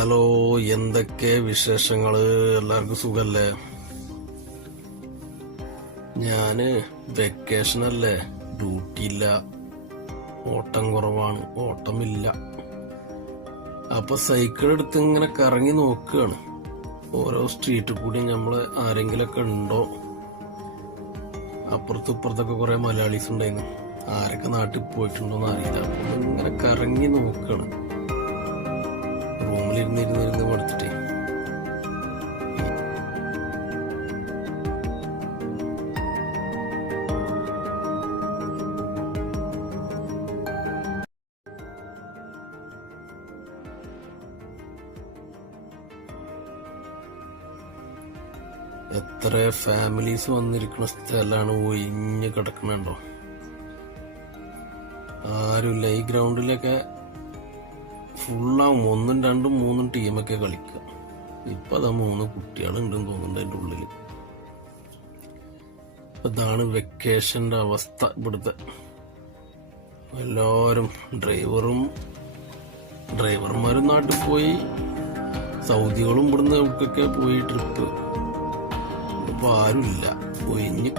Hello, എന്തൊക്കെ വിശേഷങ്ങള്? എല്ലാവർക്കും സുഖല്ലേ? ഞാന് വെക്കേഷനല്ലേ, ഡ്യൂട്ടിയില്ല, ഓട്ടം കുറവാണ്, ഓട്ടമില്ല. അപ്പൊ സൈക്കിൾ എടുത്ത് ഇങ്ങനെ കറങ്ങി നോക്കുകയാണ്. ഓരോ സ്ട്രീറ്റിൽ കൂടി നമ്മള് ആരെങ്കിലൊക്കെ ഉണ്ടോ. അപ്പുറത്തും ഇപ്പുറത്തൊക്കെ കുറെ മലയാളീസ് ഉണ്ടായിരുന്നു. ആരൊക്കെ നാട്ടിൽ പോയിട്ടുണ്ടോന്ന് അറിയില്ല. അപ്പൊ ഇങ്ങനെ കറങ്ങി നോക്കുകയാണ്, റൂമിലിരുന്നിരുന്നിരുന്ന് മടുത്തിട്ടേ. എത്ര ഫാമിലീസ് വന്നിരിക്കുന്ന സ്ഥലമാണ് ഒഴിഞ്ഞ് കിടക്കണുണ്ടോ. ആരുമില്ല. ഈ ഗ്രൗണ്ടിലൊക്കെ ഫുള്ളാവും. 1, 2, 3 ടീമൊക്കെ കളിക്കുക. ഇപ്പൊ അതാ 3 കുട്ടികളുണ്ടെന്ന് തോന്നുന്നുണ്ട് അതിന്റെ ഉള്ളില്. ഇതാണ് വെക്കേഷന്റെ അവസ്ഥ ഇവിടുത്തെ. എല്ലാവരും ഡ്രൈവർമാരും നാട്ടിൽ പോയി, സൗദികളും ഇവിടുന്ന് എവിടേക്കൊക്കെ പോയി ട്രിപ്പ്. ഇപ്പൊ ആരുമില്ല, ഒഴിഞ്ഞ്.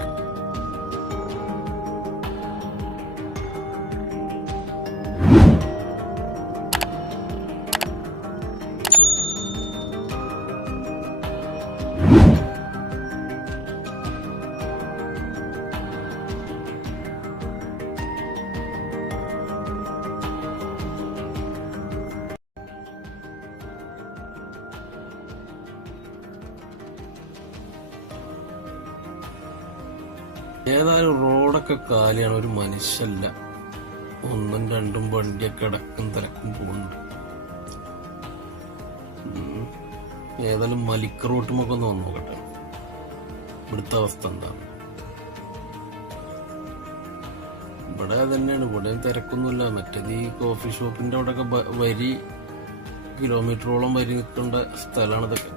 ഏതായാലും റോഡൊക്കെ കാലിയാണ്, ഒരു മനുഷ്യല്ല. 1, 2 വണ്ടിയൊക്കെ അടക്കം തിരക്കും പോകുന്നുണ്ട്. ഏതായാലും മലിക്ക റോട്ടുമൊക്കെ ഒന്ന് വന്നു നോക്കട്ടെ, ഇവിടുത്തെ അവസ്ഥ എന്താണ്. ഇവിടെ തന്നെയാണ്, ഇവിടെ തിരക്കൊന്നുമില്ല. മറ്റേത് ഈ കോഫി ഷോപ്പിന്റെ അവിടെയൊക്കെ കിലോമീറ്ററോളം വരി നിൽക്കേണ്ട സ്ഥലമാണ് ഇതൊക്കെ.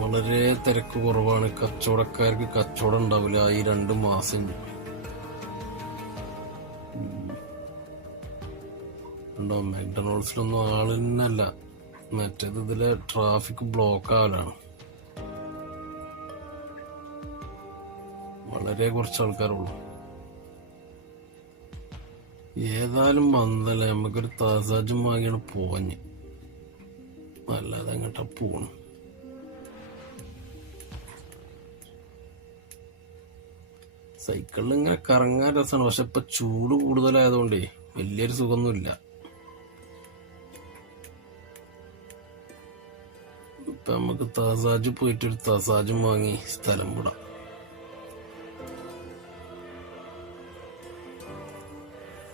വളരെ തിരക്ക് കുറവാണ്. കച്ചവടക്കാർക്ക് കച്ചവടം ഉണ്ടാവില്ല ഈ 2 മാസം. ഉണ്ടോ? മാക്ഡൊണാൾഡ്സിലൊന്നും ആളിന്നല്ല. മറ്റേത് ഇതിലെ ട്രാഫിക് ബ്ലോക്ക് ആവലാണ്. വളരെ കുറച്ച് ആൾക്കാരുള്ളൂ. ഏതായാലും വന്നല്ലേ, നമുക്കൊരു താസാജും വാങ്ങിയാണ് പോഞ്ഞ്. അല്ലാതെ അങ്ങോട്ടാ പോണു. സൈക്കിളിൽ ഇങ്ങനെ കറങ്ങാൻ രസമാണ്. പക്ഷെ ഇപ്പൊ ചൂട് കൂടുതലായതുകൊണ്ടേ വലിയൊരു സുഖമൊന്നുമില്ല. ഇപ്പൊ നമുക്ക് താസാജ് പോയിട്ടൊരു താസാജും വാങ്ങി സ്ഥലം വിടാം.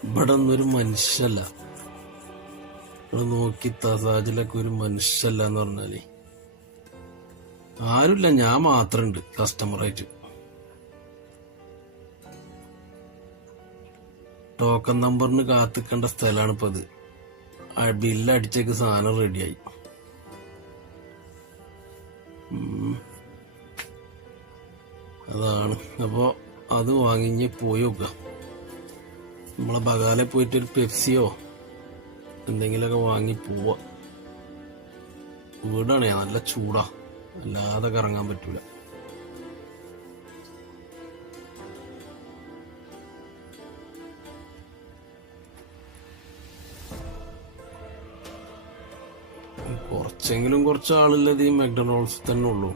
ഇവിടെ ഒന്നൊരു മനുഷ്യല്ല. ഇവിടെ നോക്കി, താസാജിലൊക്കെ ഒരു മനുഷ്യല്ല എന്ന് പറഞ്ഞാലേ ആരുമില്ല. ഞാൻ മാത്രമുണ്ട് കസ്റ്റമറായിട്ട്. ടോക്കൺ നമ്പറിന് കാത്തിക്കേണ്ട സ്ഥലമാണ് ഇപ്പൊ ഇത്. ബില്ലടിച്ചേക്ക് സാധനം റെഡിയായി. അതാണ്. അപ്പൊ അത് വാങ്ങിഞ്ഞ് പോയി നോക്കുക. നമ്മളെ ബഗാലെ പോയിട്ട് ഒരു പെപ്സിയോ എന്തെങ്കിലുമൊക്കെ വാങ്ങി പോവാ. വീടാണേ, നല്ല ചൂടാ, അല്ലാതെ കറങ്ങാൻ പറ്റൂല. കുറച്ച് ആളില്ലത് ഈ മാക്ഡൊണാൾഡ്സ് തന്നെ ഉള്ളൂ.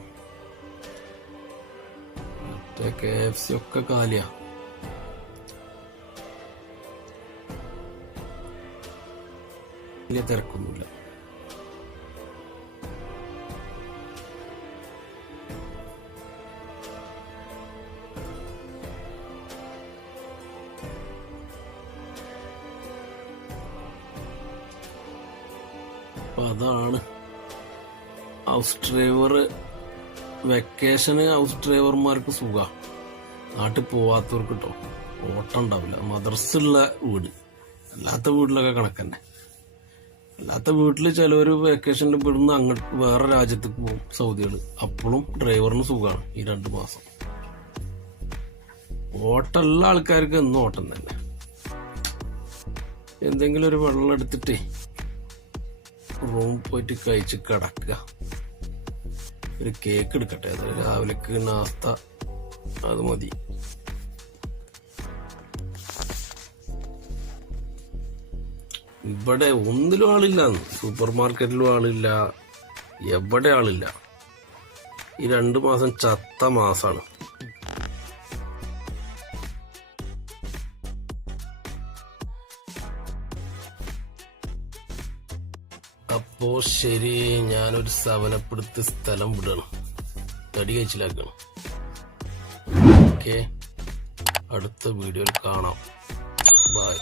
മറ്റേ KFC ഒക്കെ കാലിയാ. വലിയ തിരക്കൊന്നുമില്ല. അപ്പൊ അതാണ് ഹൗസ് ഡ്രൈവർ. വെക്കേഷന് ഹൗസ് ഡ്രൈവർമാർക്ക് സുഖ. നാട്ടിൽ പോവാത്തവർക്ക് കേട്ടോ ഓട്ടം ഉണ്ടാവില്ല. മദർസുള്ള വീട്, അല്ലാത്ത വീട്ടിലൊക്കെ കണക്കന്നെ. അല്ലാത്ത വീട്ടില് ചിലവര് വെക്കേഷനിൽ ഇവിടുന്ന് അങ്ങോട്ട് വേറെ രാജ്യത്തേക്ക് പോകും, സൗദികള്. അപ്പോഴും ഡ്രൈവറിന് സുഖമാണ് ഈ 2 മാസം. ഓട്ടമുള്ള ആൾക്കാർക്ക് എന്നും ഓട്ടം തന്നെ. എന്തെങ്കിലും ഒരു വെള്ളം എടുത്തിട്ടേ റൂം പോയിട്ട് കഴിച്ച് കിടക്കുക. ഒരു കേക്ക് എടുക്കട്ടെ, അത് രാവിലേക്ക് നാസ്ത അത് മതി. ഇവിടെ ഒന്നിലും ആളില്ല, സൂപ്പർ മാർക്കറ്റിലും ആളില്ല, എവിടെ ആളില്ല. ഈ 2 മാസം ചത്ത മാസാണ്. അപ്പോ ശരി, ഞാനൊരു 7up എടുത്ത് സ്ഥലം വിടണം, തടി കഴിച്ചിലാക്കണം. ഓക്കെ, അടുത്ത വീഡിയോയിൽ കാണാം. ബൈ.